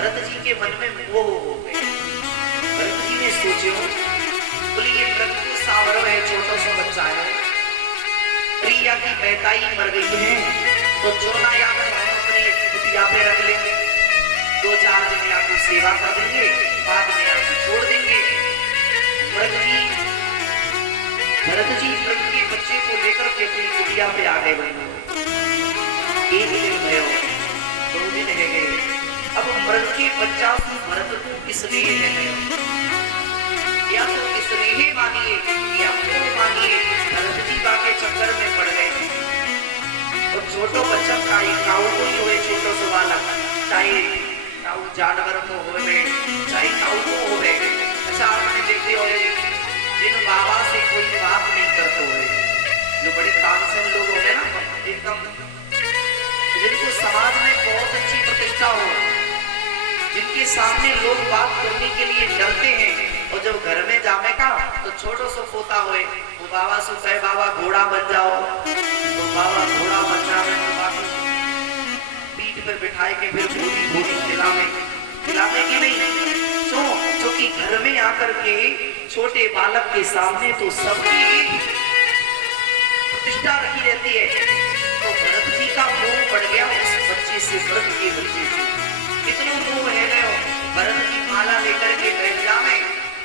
भरत जी के मन में मोह हो गए। भरत जी ने सोचो, बोले ये मृग को सावरव है, छोटा सा बच्चा है, प्रिया की बेताई मर गई है, तो चोला या हम अपने कुटिया पे रख लेंगे, 2-4 दिन या तो सेवा कर देंगे, बाद में या तो छोड़ देंगे। भरत जी मृग के बच्चे को लेकर के अपनी कुटिया पे आ गए। एक दिन भयो, 2 दिन रह गए। अब मृग के बच्चा भरत को किसलिए है, या तो स्नेह मानिए या मोह मानिए, भरत जी के चक्कर में पड़ गए। और छोटो बच्चा का काऊ को ही हुए, छोटो सो बालक, चाहे काऊ जानवर को होवे, चाहे काऊ को होवे। अच्छा आपने देखते हो जिन बाबा से कोई बात नहीं करते हुए, जो बड़े तानसेन लोग होते ना, एकदम जिनको समाज में बहुत अच्छी प्रतिष्ठा हो, जिनके सामने लोग बात करने के लिए डरते हैं, और जब घर में जामे का तो छोटो सो पोता हुए, वो बाबा से कहे बाबा घोड़ा बन जाओ, तो बाबा घोड़ा बन जावे, तो बाबा पीठ पर बिठाए के फिर घोड़ी घोड़ी खिलावे की नहीं। क्योंकि घर में आकर के छोटे बालक के सामने तो सबकी प्रतिष्ठा रखी रहती है। तो भरत जी का मोह पड़ गया उस बच्चे से, मृग के बच्चे से। इतना मोह है गए, भरत जी माला लेकर के बैठा में,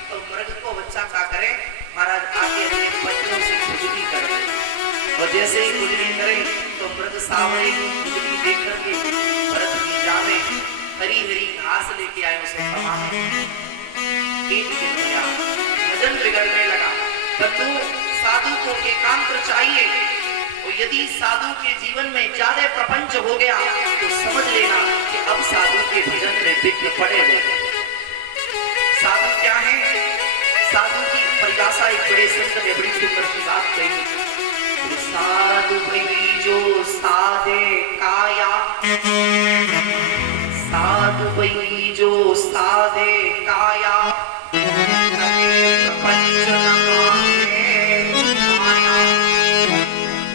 तो मृग को बच्चा क्या करे, महाराज आके अपने बच्चों से खुजली करे, और जैसे ही खुजली करे तो मृग सावरे की खुजली देख करके भरत जी जामे हरी हरी घास लेके आए, उसे समाने। एक दिन गया, भजन बिगड़ने लगा। बंधु साधु को एकांत चाहिए, और यदि साधु के जीवन में ज्यादा प्रपंच हो गया तो समझ लेना कि अब साधु के भजन में विघ्न पड़ेगा। साधु क्या है? साधु की परिभाषा एक बड़े संत ने बड़ी सुंदर सी बात कही, साधु भई जो साधे काया, साधु भई जो साधे काया,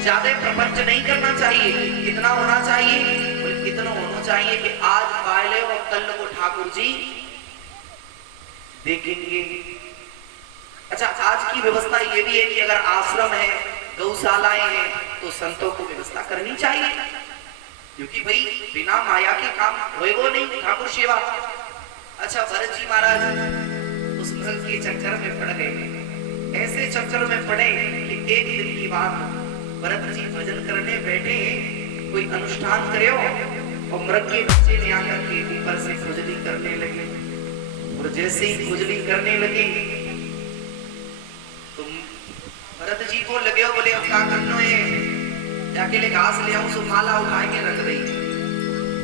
ज्यादा प्रपंच नहीं करना चाहिए। कितना होना चाहिए? कितना होना चाहिए कि आज पाले और कल को ठाकुर जी देखेंगे। अच्छा, आज की व्यवस्था ये भी है कि अगर आश्रम है, गौशालाएं हैं, तो संतों को व्यवस्था करनी चाहिए, क्योंकि भाई बिना माया के काम होएगो नहीं, ठाकुर सेवा। अच्छा, भरत जी महाराज उस मृग के चक्कर में पड़ गए। ऐसे चक्कर में पड़े कि एक दिन की बात, भरत जी भजन करने बैठे, कोई अनुष्ठान करे और मृग के बच्चे ने आकर के ऊपर से खुजली करने लगे। और जैसे ही खुजली करने लगे तो भरत जी को लगे, बोले अब क्या करना है, जाके ले घास ले आऊं, सो माला उठा के रख दी।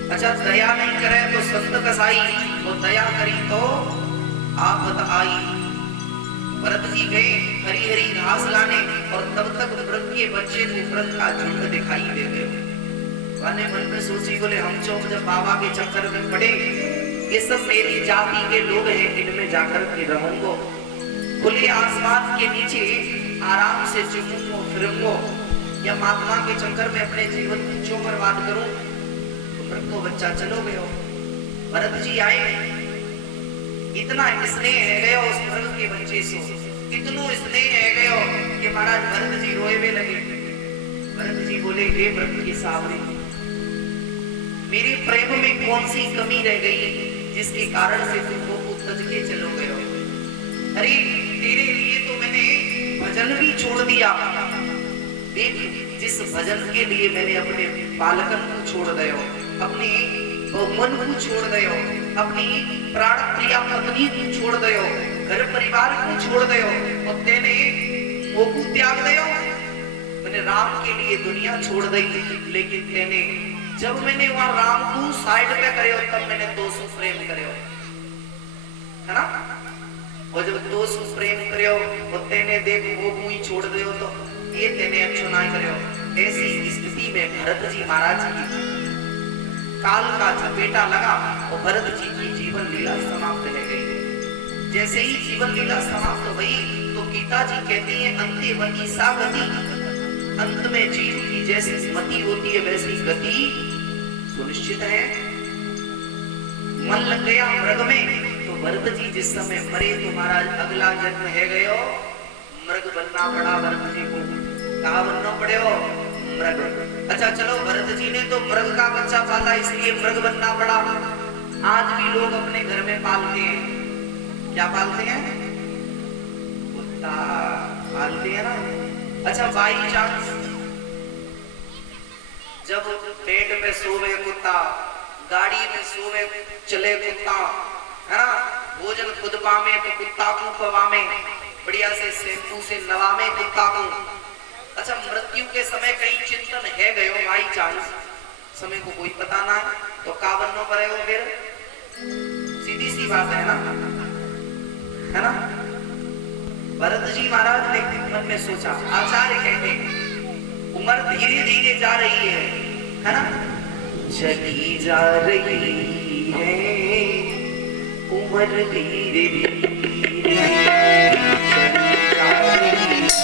अच्छा, दया नहीं करे तो संत कसाई, और दया करी तो आफत आई। भरत जी गए हरी हरी घास लाने, और तब तक मृग के बच्चे को मृग का झुंड दिखाई दे गए। वाने मन में सोची, बोले हम जब बाबा के चक्कर में पड़े, ये सब मेरी जाति के लोग हैं, इनमें जाकर के रहूंगो, खुले आसमान के नीचे आराम से चुपूंगो फिरूंगो, या महात्मा के चक्कर में अपने जीवन को क्यों बर्बाद करूं। तो मृग को बच्चा चलो गयो। भरत जी आए, इतना स्नेह है गयो उस मृग के बच्चे से, इतनो स्नेह है गयो कि महाराज भरत जी रोए लगे। भरत जी बोले, हे मृग की सावरी, मेरे प्रेम में कौन सी कमी रह गई जिसके कारण से तुमको तज के चलो गयो। अरे तेरे लिए तो मैंने भजन भी छोड़ दिया, देख जिस भजन के लिए मैंने अपने बालकन को छोड़ दयो, अपने मन को छोड़ दयो, अपनी प्राण प्रिया पत्नी को छोड़ दयो, घर परिवार को छोड़ दयो, और तेने मोह को त्याग दयो। मैंने राम के लिए दुनिया छोड़ दी, लेकिन तेने जब मैंने वहां राम को साइड पे करो, तब मैंने 200 प्रेम करो, है ना। और जब 200 प्रेम करो और तेने देख वो ही छोड़ दो, तो ये तेने अच्छो ना करो। ऐसी स्थिति में भरत जी महाराज की काल का झपेटा लगा और भरत जी की जीवन लीला समाप्त हो गई। जैसे ही जीवन लीला समाप्त हुई तो गीता जी कहती है, अंत्यवती सा गति, अंत में जीव की जैसी मति होती है वैसी गति सुनिश्चित है। मन लग गया मृग में, तो भरत जी जिस समय मरे तो महाराज अगला जन्म है गयो मृग बनना पड़ा भरत जी को। कहा बनना पड़े हो? मृग। अच्छा चलो, भरत जी ने तो मृग का बच्चा पाला इसलिए मृग बनना पड़ा। आज भी लोग अपने घर में पालते हैं, क्या पालते हैं? कुत्ता पालते हैं ना। अच्छा, बाई चांस जब पेट में सोवे कुत्ता, गाड़ी में सोवे चले कुत्ता, है ना, भोजन खुद पावे तो कुत्ता को पवावे, बढ़िया से शैम्पू से नवावे कुत्ता को। अच्छा, मृत्यु के समय कई चिंतन है गयो बाई चांस, समय को कोई पता ना है तो का बनना पड़ेगा फिर? सीधी सी बात है ना? भरत जी महाराज ने मन में सोचा, आचार्य कहते हैं उम्र धीरे धीरे जा रही है ना, चली जा रही है उम्र धीरे धीरे चली जा रही है।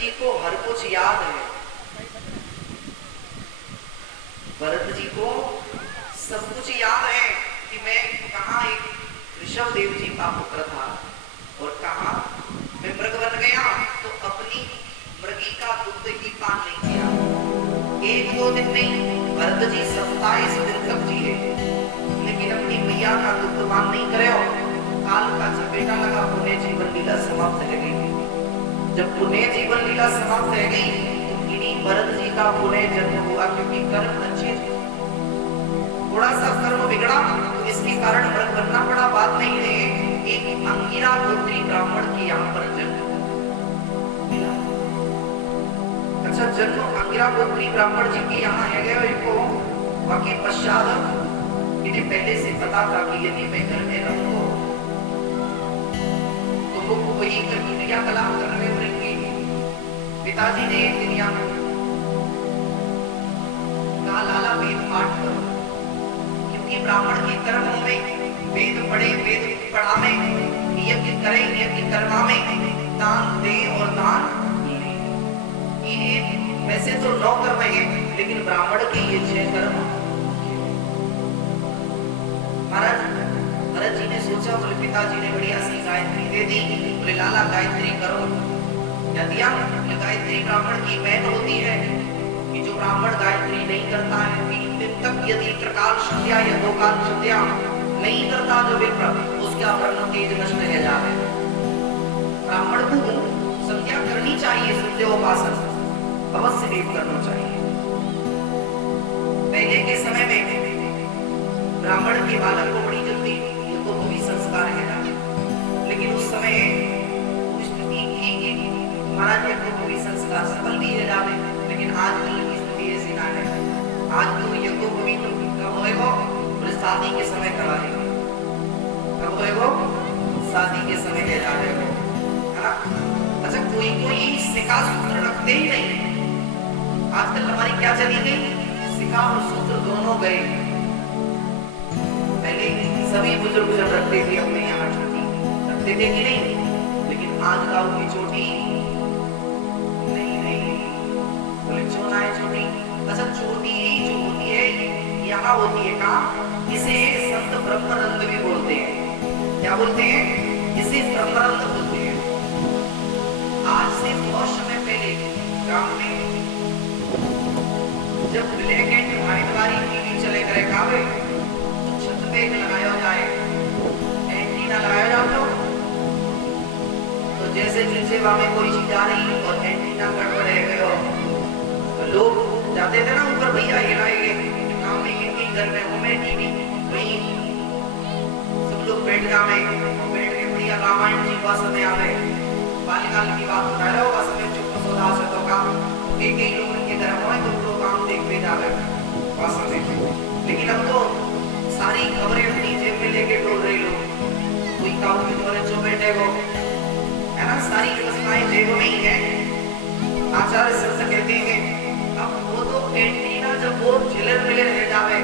जी को हर कुछ याद है, भरत जी को सब कुछ याद है कि मैं कहाँ एक ऋषभ देव जी का पुत्र था और कहाँ मैं मृग बन गया तो अपनी मृगी का दुग्ध ही पान नहीं किया। एक दो दिन नहीं, भरत जी 27 दिन तक जिए, लेकिन अपनी मैया का दुग्ध पान नहीं करे। काल का चपेटा लगा, पुण्य जीवन लीला समाप्त रह गई। जब पुण्य जीवन लीला समाप्त रह गई तो इन्हीं भरत जी का पुण्य जन्म हुआ, क्योंकि कर्म अच्छे थे। थोड़ा सा कर्म बिगड़ा तो इसके कारण मृग बनना पड़ा। बात नहीं है, एक अंगिरा गोत्री ब्राह्मण के यहाँ पर जन्म मिला। अच्छा, जन्म अंगिरा गोत्री ब्राह्मण जी के यहाँ है गया इनको। बाकी पश्चात इन्हें पहले से पता था कि यदि मैं घर में रहूंगा तो वो वही क्रियाकलाप करने पड़ेंगे। पिताजी ने एक दिन यहाँ कहा, लाला वेद पाठ करो, क्योंकि ब्राह्मण के कर्मों में वेद पढ़े, वेद पढ़ावे, यज्ञ करे, यज्ञ करवावे, दान दे और दान ले। ये वैसे तो 9 कर्म है, लेकिन ब्राह्मण के ये 6 कर्म। महाराज भरत जी ने सोचा, बोले पिताजी ने बढ़िया सी गायत्री दे दी, बोले लाला गायत्री करो। क्या दिया? गायत्री ब्राह्मण की मैन होती है कि जो ब्राह्मण गायत्री नहीं करता है 3 दिन तक, यदि त्रिकाल संध्या या 2 काल संध्या नहीं करता जो विप्र, उसका ब्रह्म तेज नष्ट हो जाए। ब्राह्मण को संध्या करनी चाहिए, सूर्योपासन अवश्य भी करना चाहिए। पहले के समय में ब्राह्मण के बालक को बड़ी जल्दी ये तो भी संस्कार है ना, लेकिन उस समय स्थिति की महाराज को भी संस्कार सफल भी है जावे, लेकिन आज की स्थिति ऐसी ना है। आज तो यज्ञ को भी तो कब होएगा? शादी के समय कराएंगे। कब होएगा? शादी के समय ले जा रहे हो, है ना? अच्छा, कोई सिक्का सूत्र रखते ही नहीं। आजकल हमारी क्या चली गई? सिक्का और सूत्र दोनों गए। पहले सभी बुजुर्ग जब रखते थे अपने यहाँ चोटी, रखते थे कि नहीं? लेकिन आज का उनकी चोटी नहीं, बोले क्यों ना है चोटी? अच्छा, चोटी जो होती है यहाँ होती है कहाँ? इसे संत ब्रह्मरंध भी बोलते हैं। क्या बोलते हैं? इसे ब्रह्मरंध बोलते हैं। आज से बहुत समय पहले गांव में जब ब्लैक एंड व्हाइट वाली टीवी चले करे कावे, लगाया जाए, एंटीना लगाया जाता, तो जैसे सेवा में कोई चीज आ रही और एंटीना गड़बड़ है, तो लोग जाते थे ना ऊपर, भैया हिलाएंगे गाँव में, इनके घर में होमे टीवी, वही सब लोग बैठ जावे, बैठ के बढ़िया रामायण जी का समय आवे, बाल्यकाल की बात बता रहा होगा, समय चुप सौदा से तो काम कई लोग इनके घर में तो लोग काम देखते जावे लेकिन अब तो सारी खबरें अपनी जेब में लेके डोल रही लोग, कोई काऊ के द्वारे जो बैठे हो, है ना? सारी व्यवस्थाएं जेब में ही है। आचार्य संत कहते हैं, अब वो तो एंटीना जब वो झिलर मिलर रह जावे,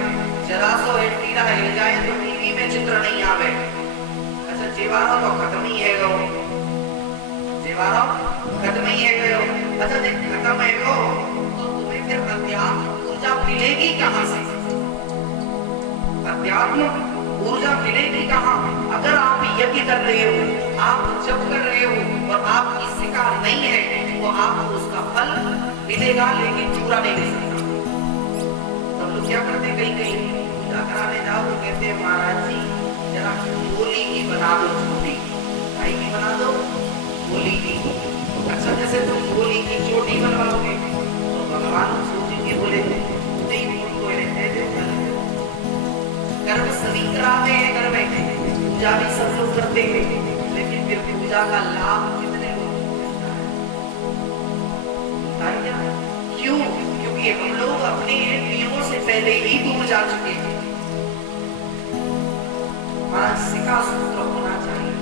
जरा सो एंटीना हिल जाए तो टीवी में चित्र नहीं आवे। अच्छा, जीवाणु तो खत्म ही है गो, जीवाणु खत्म ही है गयो। अच्छा, जब खत्म है गो तो तुम्हें फिर अध्यात्म ऊर्जा मिलेगी कहाँ से? अध्यात्म ऊर्जा मिलेगी कहाँ? अगर आप यज्ञ कर रहे हो, आप जप कर रहे हो और आपकी शिकार नहीं है, वो आपको उसका फल मिलेगा, लेकिन पूरा नहीं मिल सकता। तब लोग क्या करते, कहीं पूजा कराने जाओ तो कहते हैं, महाराज जी जरा होली की बना दो, छोटी भाई की बना दो, होली की। अच्छा, जैसे तुम होली की चोटी बनवाओगे तो भगवान सोचेंगे, बोले नहीं, उनको कर्म सभी कराते हैं, घर में पूजा भी सब लोग करते हैं, लेकिन फिर पूजा का लाभ कितने लोग क्यों? क्योंकि हम लोग अपने नियमों से पहले ही दूर जा चुके हैं। हमारा सिक्का सूत्र होना चाहिए,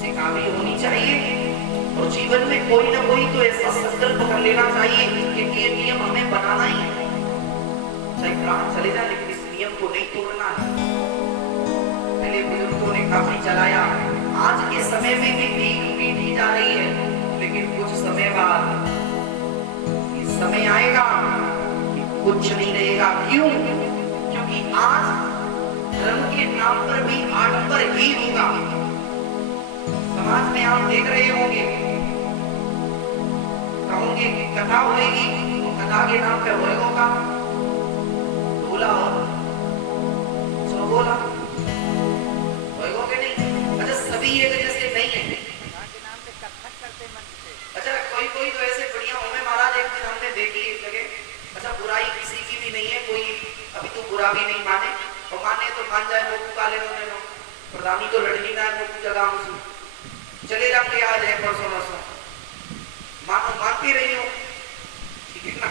सिक्का भी होनी चाहिए, और जीवन में कोई ना कोई तो ऐसा संकल्प कर लेना चाहिए कि ये नियम हमें बनाना ही है, चाहे प्राण चले जाए, लेकिन नियम को नहीं तोड़ना है। पहले बुजुर्गों ने काफी चलाया, आज के समय में भी पीढ़ी जा रही है, लेकिन कुछ समय बाद ये समय आएगा कि कुछ नहीं रहेगा। क्यों? क्योंकि आज धर्म के नाम पर भी आडंबर ही होगा। समाज में आप देख रहे होंगे, कहोगे कि कथा होगी, कथा के नाम पे होगा बोला हो सो बोला होगा नहीं। अच्छा, सभी एक जैसे नहीं है। अच्छा, कोई कोई तो ऐसे बढ़िया होंगे महाराज। एक दिन हमने देखी एक जगह, अच्छा बुराई किसी की भी नहीं है, कोई अभी तो बुरा भी नहीं माने, और माने तो मान जाए लोग काले रोने लो प्रधानी तो लड़की ना लोग जगह मुझे चले जाके आज है परसों नरसों मानो मानती रही हो, ठीक है ना।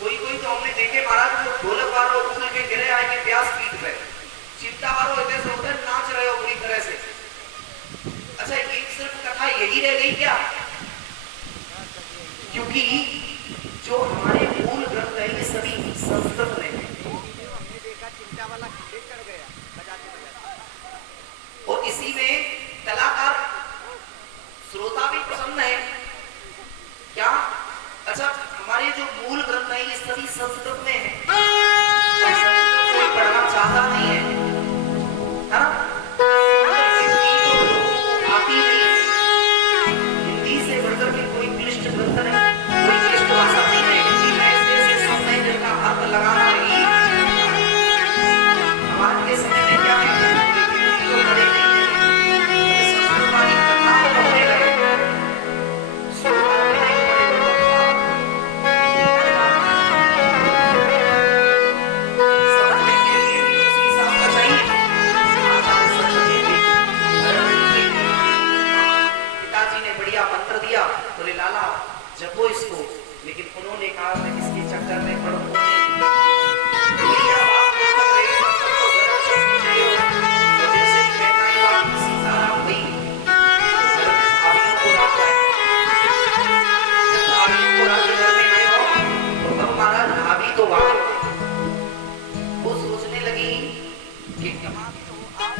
कोई कोई तो हमने देखे महाराज जो ढोलक वालों उछल के गिरे आएंगे प्यास पीट रहे, चिंता वालों इधर से उधर नाच रहे हो बुरी तरह से। अच्छा, एक सिर्फ कथा यही रह गई क्या? क्योंकि जो हमारे मूल ग्रंथ है ये सभी संस्कृत में है, और इसी में कलाकार श्रोता भी प्रसन्न है क्या? अच्छा, हमारे जो मूल ग्रंथ है ये सभी संस्कृत में है, और संस्कृत कोई पढ़ना चाहता नहीं है, है ना? हिंदी तो आती नहीं है, हिंदी से बढ़कर के कोई क्लिष्ट ग्रंथ नहीं, कोई क्लिष्ट भाषा नहीं है। हिंदी में ऐसे शब्द है जिनका अर्थ लगाना ही आज के समय में क्या है, तो बड़े नहीं है। संस्कृत वाली कथा होने लगे बोले लाला जपो इसको, लेकिन उन्होंने कहा मैं इसके चक्कर में पढ़ूंगा तो वो सोचने लगी कि कमाते हो आप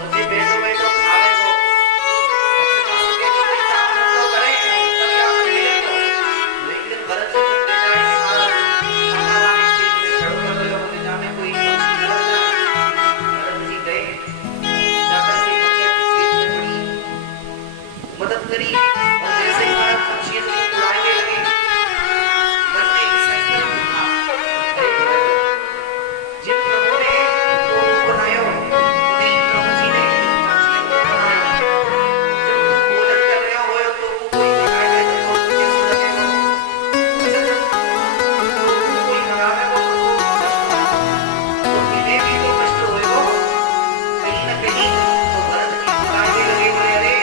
और जे बैठो बैठो खावे हो मदद करी, और जैसे ही महाराज पक्षियों को उड़ाने लगे मन में एक संकल्प था, जिन प्रभु ने तो बनाया उन्हीं प्रभु जी ने पक्षियों को बनाया। जब तुम भोजन कर रहे हो तो कोई बनाए तो कैसे लगेगा? कोई बनावे हो तो मिले भी तो कष्ट होएगा कहीं ना कहीं। तो भरत की बुलाने लगे, बोले अरे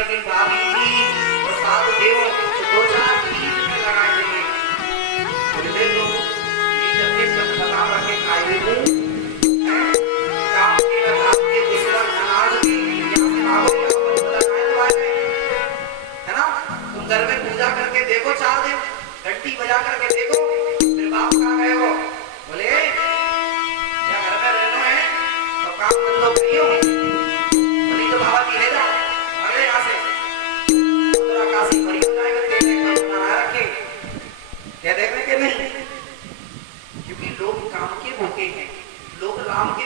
कि भाभी जी प्रसाद देव तो 2-4 चीज में लगाए देंगे, बोले दे दो ये जब तक बता रखे खाए हुए काम के रात के दूसरा अनाज भी यहाँ से भागो लगाए है ना। तुम घर में पूजा करके देखो 4 दिन, घंटी बजा करके देखो, फिर बाप कहाँ गए हो? बोले क्या घर में रहना है तो काम धंधो करियो, बोली तो बाबा जी ले जाओ यहाँ से काशी भरी हो जाएगा, बना रखे कह देंगे कि नहीं, क्योंकि लोग काम के भूखे हैं, लोग राम के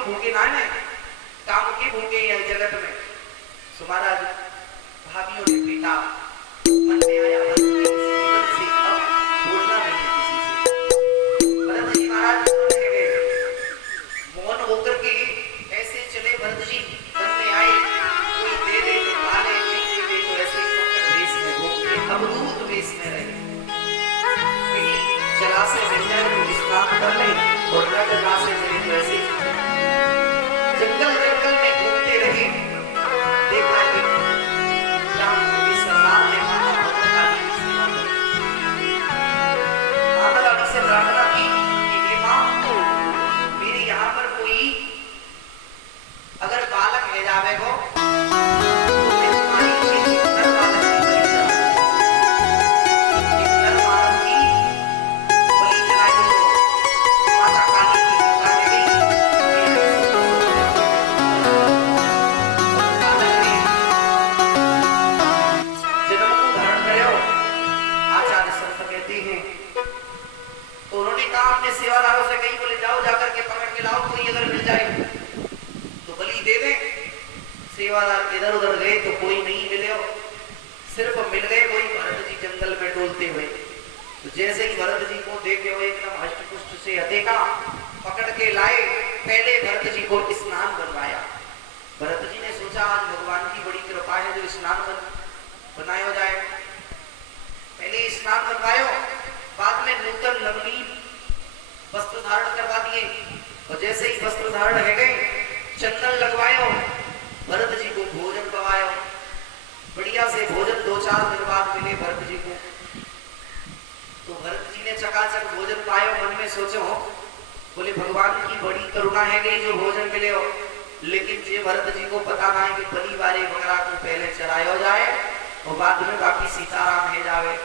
मन में आया भरत के इस जीवन से अब बोलना नहीं है किसी से। भरत जी महाराज रह गए, मौन होकर के ऐसे चले। भरत जी मन में आए कोई दे दे तो खा ले, नहीं दे तो ऐसे पकड़ वेश में घूमते अवधूत वेश में रहे। कहीं जलाशय मिल जाए तो स्नान कर ले और न जलाशय मिले तो ऐसे जंगल जंगल में घूमते रहे। देखा कि राम की सरदार ने माता भद्रकाली की सेवा की। माता रानी से प्रार्थना की कि हे मां, मेरे यहाँ पर कोई अगर बालक है जावे को तो मैं तुम्हारी एक नर बालक की बलि चढ़ाऊंगा। एक नर बालक की बलि चढ़ाई दूंगा। माता काली की कृपा है गई। जन्म को धारण करो आचार्य संत कहते हैं। तो उन्होंने कहा अपने सेवादारों से, कहीं बोले जाओ जाकर के पकड़ के लाओ, कोई अगर मिल जाए तो बलि दे दे। सेवादार इधर उधर गए तो कोई नहीं मिले, सिर्फ मिल गए कोई भरत जी जंगल में डोलते हुए। तो जैसे ही भरत जी को देखे हुए एकदम हष्ट पुष्ट से देखा, पकड़ के लाए, पहले भरत जी को स्नान बनवाया। भरत जी ने सोचा आज भगवान की बड़ी कृपा है जो स्नान बनाया जाए। पहले स्नान बनवायो, बाद में नूतन नवनीत वस्त्र धारण करवा दिए। और जैसे ही वस्त्र धारण रह गए, चंदन लगवायो, भरत जी को भोजन करवायो। बढ़िया से भोजन 2-4 दिन बाद मिले भरत जी को। तो भरत जी ने चकाचक भोजन पायो। मन में सोचो बोले भगवान की बड़ी करुणा है गई जो भोजन मिले हो। लेकिन ये भरत जी को पता ना है कि बलि वाले बकरा को पहले चराया जाए और बाद में बाकी सीताराम है जावे।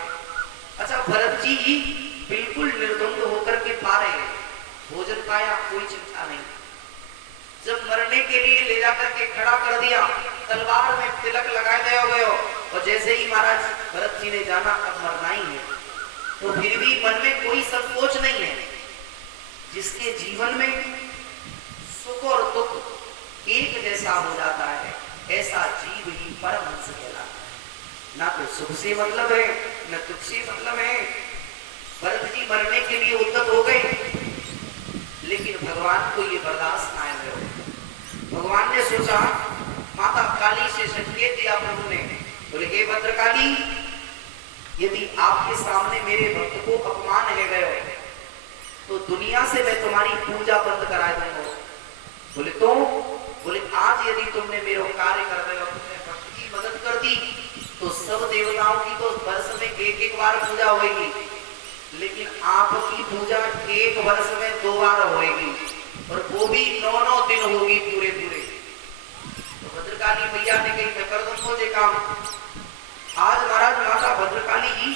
अच्छा, भरत जी बिल्कुल निर्द्वंद होकर के पा रहे, भोजन पाया, कोई चिंता नहीं। जब मरने के लिए ले जाकर के खड़ा कर दिया, तलवार में तिलक लगाए गए और जैसे ही महाराज भरत जी ने जाना अब मरना ही है, तो फिर भी मन में कोई संकोच नहीं है। जिसके जीवन में सुख और दुख एक जैसा हो जाता है, ऐसा जीव ही परमहंस कहलाता है। ना तो सुख से मतलब है न दुख से मतलब है। भरत जी मरने के लिए उद्यत हो गए, लेकिन भगवान को ये बर्दाश्त ना आया। भगवान ने सोचा, माता काली से संकेत दिया प्रभु ने, बोले हे भद्रकाली, यदि आपके सामने मेरे भक्त को अपमान है गए तो दुनिया से मैं तुम्हारी पूजा बंद करा दूंगा। बोले तो बोले आज यदि तुमने मेरा कार्य कर दिया, तुमने भक्त की मदद कर दी, तो सब देवताओं की तो वर्ष में एक बार पूजा होगी, लेकिन आपकी पूजा एक वर्ष में 2 बार होगी, और वो भी 9-9 दिन होगी पूरे पूरे। तो भद्रकाली मैया ने कही मैं कर दूंगा ये काम। आज महाराज माता भद्रकाली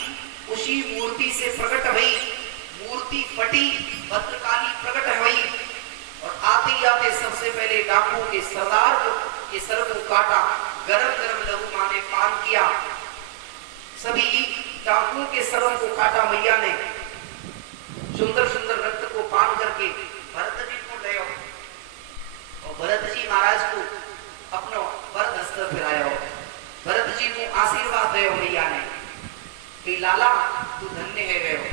उसी मूर्ति से प्रकट हुई, मूर्ति फटी, भद्रकाली प्रकट हुई और आते ही आते सबसे पहले डाकुओं के सरदार के सर को काटा। गरम गरम लहू मां ने पान किया, सभी डाकुओं के सरों को काटा मैया ने। सुंदर सुंदर रक्त को पान करके भरत जी को ले और भरत जी महाराज को अपना वरद हस्त फिराया। भरत जी को आशीर्वाद दे मैया ने कि लाला तू धन्य है गयो।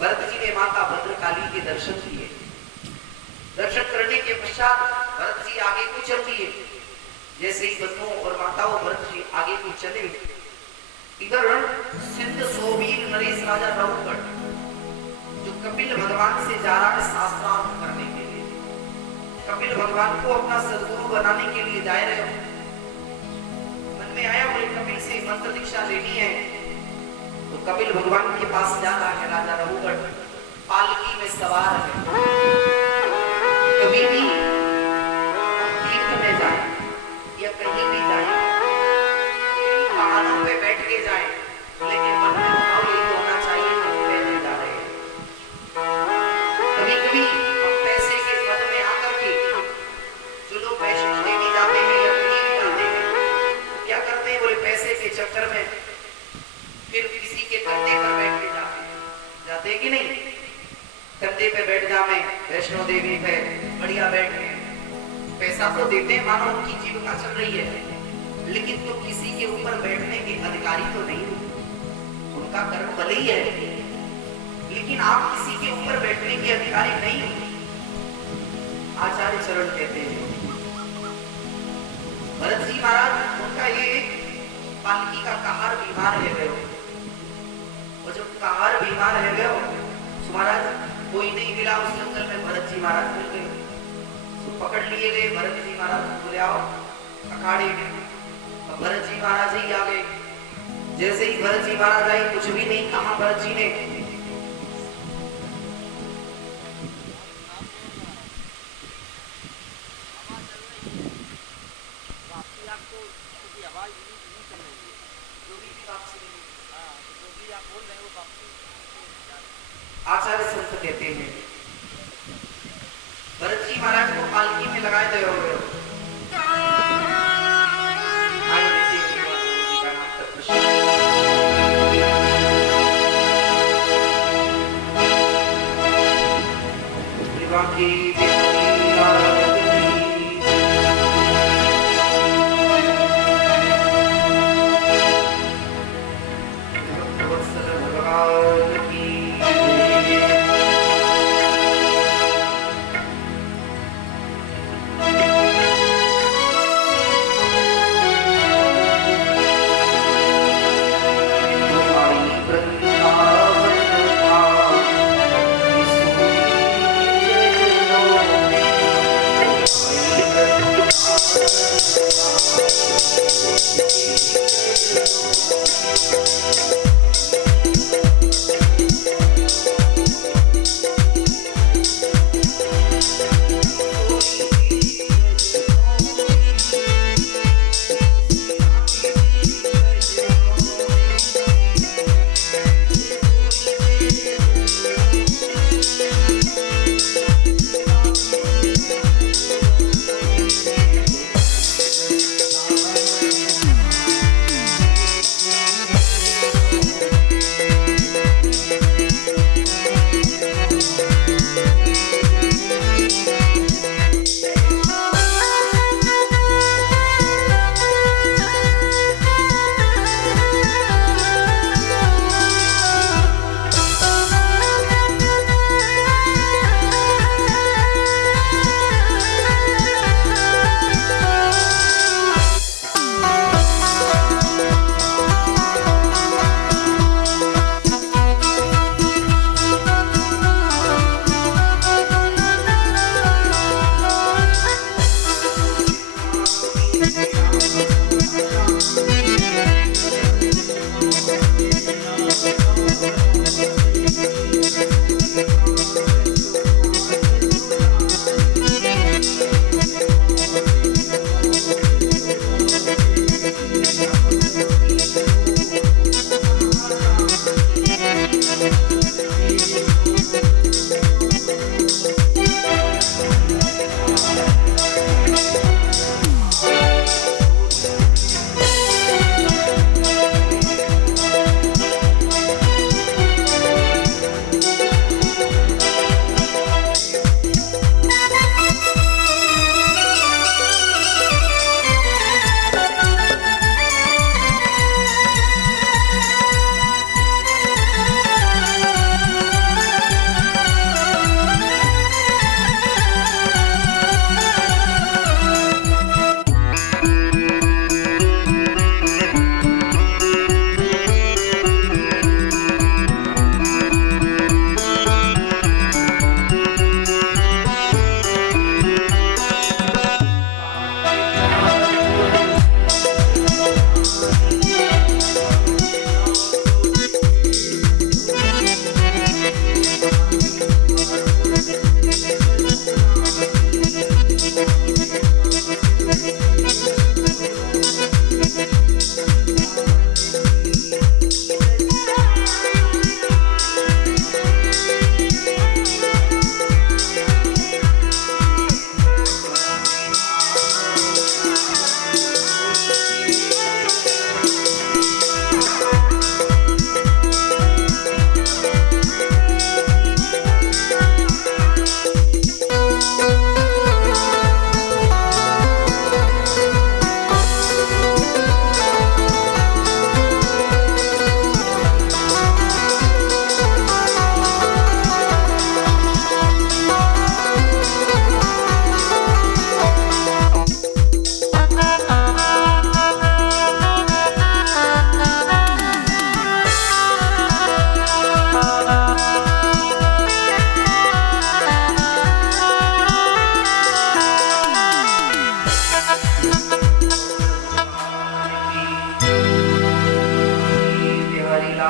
भरत जी ने माता भद्रकाली के दर्शन किए। दर्शन करने के पश्चात भरत जी आगे को चल दिए। जैसे ही बंधुओं और माताओं भरत जी आगे को चले, इधर सिद्ध सोवीर नरेश राजा राहुगढ़ जो कपिल भगवान से जा रहा है शास्त्रार्थ करने के लिए, कपिल भगवान को अपना सदगुरु बनाने के लिए जा रहे हो। मन में आया बोले कपिल से मंत्र दीक्षा लेनी है, तो कपिल भगवान के पास जा रहा है राजा राहुगढ़, पालकी में सवार है। कभी भी तीर्थ में जाए या कहीं भी जाए, वाहनों पे बैठ के जाए, लेकिन मन में भाव यही होना चाहिए कि हम पैदल जा रहे हैं। कभी कभी हम पैसे के मद में आकर के जो लोग वैष्णो देवी जाते हैं या कहीं भी जाते हैं, क्या करते हैं बोले पैसे के चक्कर में फिर किसी के कंधे पर बैठ के जाते हैं कि नहीं। कंधे पे बैठ जावे वैष्णो देवी पे बढ़िया बैठ के पैसा तो देते हैं, मानो उनकी जीविका चल रही है, लेकिन तो किसी के ऊपर बैठने के अधिकारी तो नहीं। उनका कर्म भले ही है, लेकिन आप किसी के ऊपर बैठने के अधिकारी नहीं हो। आचार्य चरण कहते हैं भरत जी महाराज उनका ये पालकी का कहार बीमार है गयो, और जब कहार बीमार है गयो तो महाराज कोई नहीं मिला उस जंगल में, भरत जी महाराज मिल गए, तो पकड़ लिए गए। भरत जी महाराज बोले आओ अखाड़े में। अब भरत जी महाराज ही आ गए। जैसे ही भरत जी महाराज आए, कुछ भी नहीं कहा भरत जी ने, आचार्य संत कहते हैं भरत जी महाराज को पालकी में लगाए दे हो गए।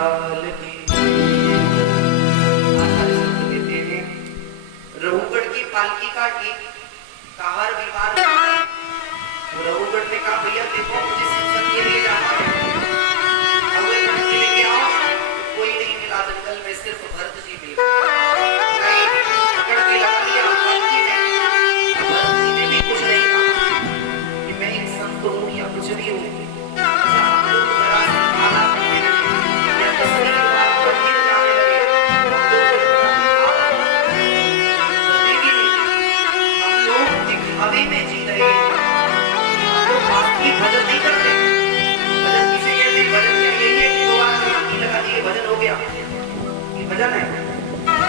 लाल की। आचार्य संत कहते हैं रघुगढ़ की पालकी काटी, काहर बीमार रघुगढ़ ने कहा भैया देखो मुझे सत्संग के लिए जाना है, अब वे कहीं के लेके आओ, कोई नहीं मिला जंगल में, सिर्फ भरत जी मिले। पकड़ के लगा लिया पालकी में, भरत जी ने भी कुछ नहीं कहा कि मैं एक संत हूँ या कुछ भी हूँ। अच्छा हम लोग जरा सी माला करने लगे या तस्वीर बात पर गिर जाने लगे तो फिर देवी नहीं, हम लोग दिखावे में जी रहे हैं, हम लोग वाकई भजन नहीं करते। भजन किसे कहते हैं? भजन क्या यही है कि 2 बार चढ़ाई लगा दिए भजन हो गया, ये भजन है,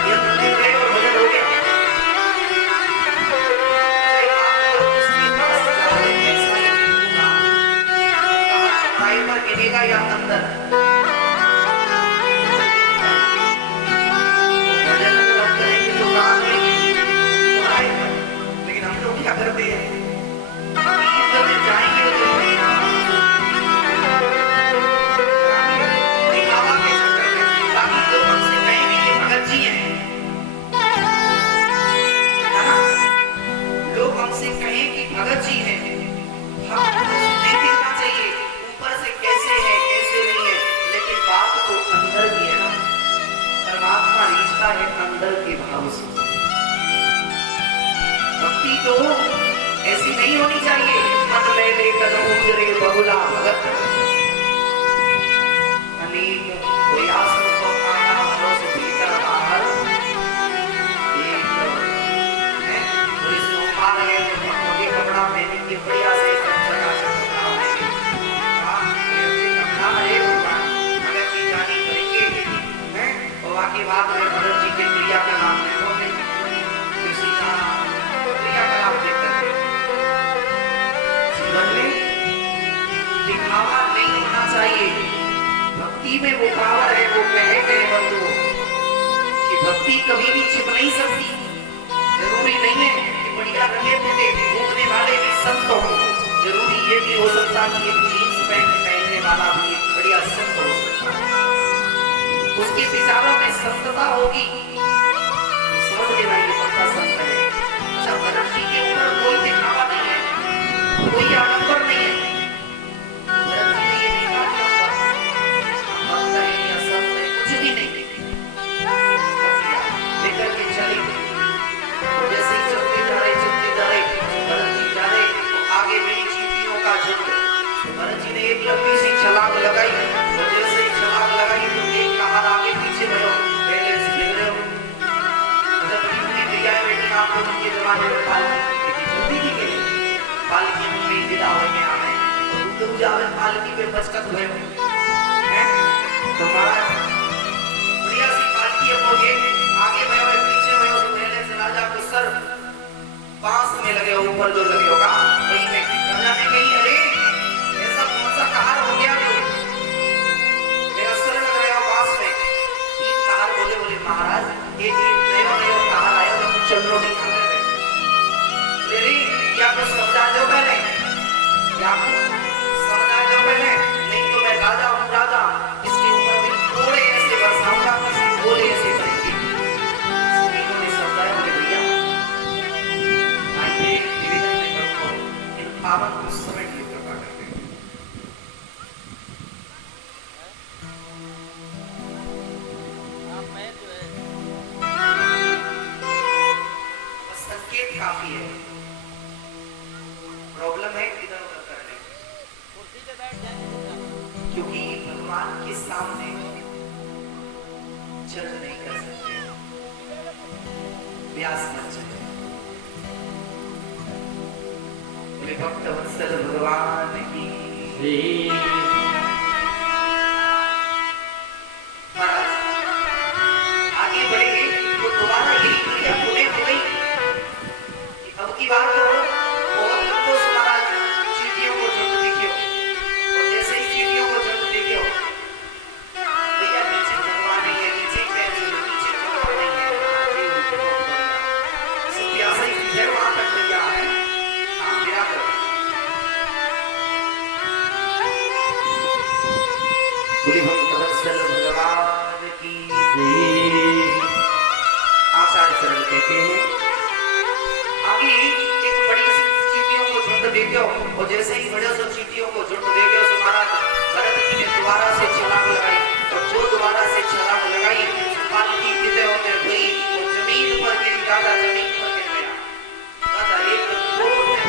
ये मंदिर गए और भजन हो गया। गिरेगा या अंदर भजन हम करेंगे तो काम लेकिन हम लोग क्या करते हैं जाएंगे दिखावा के चक्कर में, ताकि लोग हमसे कहेंगे कि भगत जी हैं, लोग हमसे कहें कि भगत जी हैं। हम नहीं देखना चाहिए ऊपर से कैसे है कैसे नहीं है, लेकिन बात तो अंदर की है ना। परमात्मा रिश्ता है अंदर के भाव से। भक्ति तो ऐसी नहीं होनी चाहिए मन में ले कदम उजरे बहुला भगत अनेक प्रयास को पाना मनोज भीतर बाहर एक है पूरे सोमवार है तो कपड़ा पहन के बढ़िया से जगह से की बात है भगत जी के क्रिया का नाम देखो किसी का क्रिया का नाम देखते जीवन में दिखावा नहीं होना चाहिए। भक्ति में वो पावर है, वो कहे बंधुओं कि भक्ति कभी भी छिप नहीं सकती। जरूरी नहीं है कि बढ़िया रंगे पुटे घूमने वाले भी संत हो, जरूरी ये भी हो सकता कि एक जीन्स पैंट पहनने वाला भी एक बढ़िया संत हो सकता है। उसके विचारों में संतता होगी तो समझ लेना ये पक्का संत है। अच्छा भरत जी के ऊपर कोई दिखावा नहीं है, कोई आडंबर नहीं है। भरत जी ने ये देखा कि हम भक्त हैं या संत हैं, कुछ भी नहीं लेकर के चले। जैसे ही चलते जा रहे भरत जी जा रहे तो आगे मिली चींटियों का झुंड। भरत जी ने एक लंबी सी छलांग लगाई और जैसे ही छलांग लगाई तो एक कहार आगे पीछे बढ़ो, पहले से देख रहे हो मतलब बड़ी बड़ी भैया बेटी आपको जिनके जमाने में पालकी जल्दी की गई पालकी में विदा हो में आए और दूध जावे पालकी पे बचकत हुए हैं तो महाराज बढ़िया सी पालकी अपने आगे भयो पीछे भयो तो पहले से राजा को सर पास में लगे ऊपर जो लगे होगा वही में राजा ने कही अरे ऐसा कौन सा कहार हो गया जो मेरा सर लग रहा है पास में। तीन कहार बोले महाराज एक नया कहार आया तो कुछ चलो नहीं खा रहे रे या कुछ समझा दो पहले, या समझा दो पहले, नहीं तो मैं राजा हूँ राजा इसके ऊपर मैं थोड़े ऐसे बरसाऊंगा किसी बोले ऐसे करेंगे। इन्होंने समझाया बोले भैया आइए निवेदन में करूँगा इन पावन को समेट के कृपा करते हैं। संकेत काफी है, प्रॉब्लम है इधर उधर करने कुर्सी पे बैठ जाए क्योंकि भगवान के सामने जज नहीं कर सकते। व्यास मत भक्त वत्सल भगवान की आगे बढ़ेंगे तो दोबारा यही क्रिया पुनः हो गई कि अब की बात तो बहुत संतोष महाराज चींटियों को झुंड देखियो और जैसे ही चींटियों को झुंड देखियो भैया नीचे भगवान नहीं है, नीचे पैर से नीचे भगवान नहीं है, सब प्यासा ही है वहां तक भैया है। हाँ मेरा और जैसे ही बड़े सो चीटियों को झुंड दे गए सो महाराज भरत जी ने दोबारा से छलांग लगाई और जो दोबारा से छलांग लगाई पालकी गिरते होते हुई वो जमीन पर गिरी दादा जमीन पर गिर गया दादा एक जोर में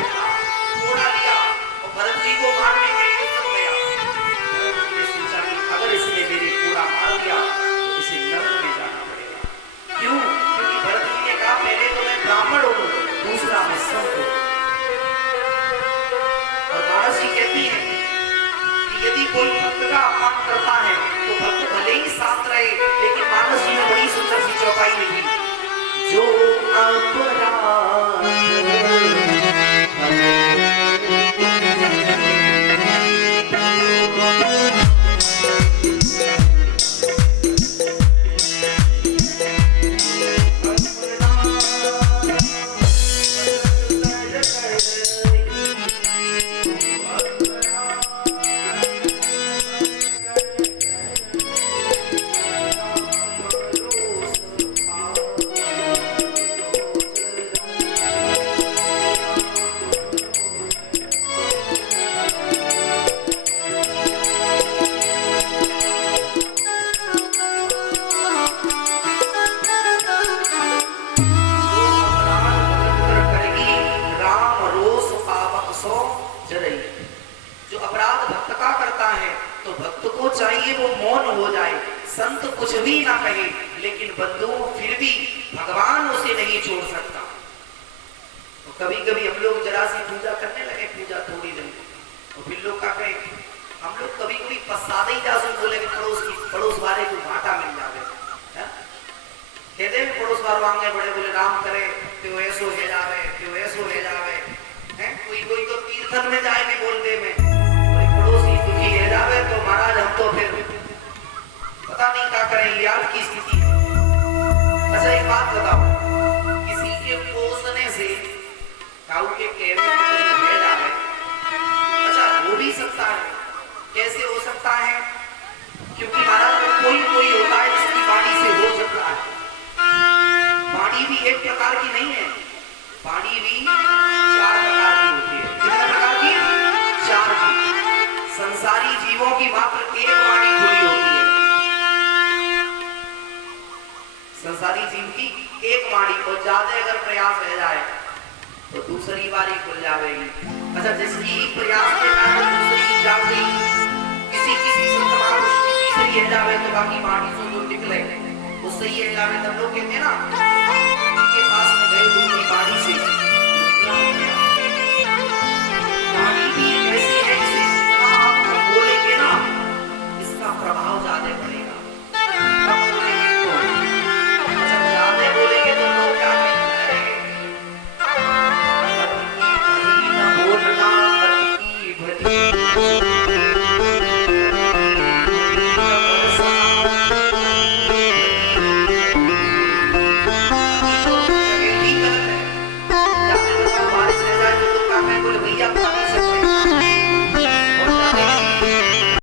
उठा लिया और भरत जी को मारने के लिए उतर गया भरत जी ने सोचा कि अगर इसने मेरे पूरा मार दिया तो इसे नरक में जाना पड़ेगा क्यों क्योंकि भरत जी ने कहा पहले तो मैं ब्राह्मण हूँ दूसरा मैं संत हूँ मानस जी कहती है कि यदि कोई भक्त का अपमान करता है तो भक्त भले ही शांत रहे लेकिन मानस जी ने बड़ी सुंदर सी चौपाई लिखी जो अपराध चाहिए वो मौन हो जाए संत कुछ भी ना कहे लेकिन बंधु फिर भी भगवान उसे नहीं छोड़ सकता तो कभी कभी हम लोग जरा सी पूजा करने लगे पूजा थोड़ी देर और फिर लोग क्या कहे हम लोग कभी कभी पछताते ही जासू बोले पड़ोस वाले को घाटा मिल जावे कहते हैं पड़ोस वालों आगे बड़े बोले राम करे तो ऐसो हे जावे तो ऐसो हे जावे हैं कोई तो तीर्थन में जाए भी बोल दे में पड़ोसी दुखी है जावे तो महाराज हम तो फिर पता नहीं क्या करें याद की स्थिति अच्छा एक बात बताओ किसी के पोसने से काऊ के कहने में कुछ हो जावे अच्छा हो भी सकता है कैसे हो सकता है क्योंकि महाराज कोई होता है जिसकी वाणी से हो सकता है वाणी भी एक प्रकार की नहीं है वाणी भी 4 प्रकार की होती है कितने प्रकार की 4 की संसारी जीवों की मात्र एक वाणी खुली होती है संसारी जीव की एक वाणी और ज्यादा अगर प्रयास रह जाए तो दूसरी वाणी खुल जाएगी अच्छा जिसकी प्रयास के कारण दूसरी जाग गई किसी संत महापुरुष की तीसरी है जावे तो बाकी वाणी से जो निकले उससे ही है जावे तब लोग कहते हैं ना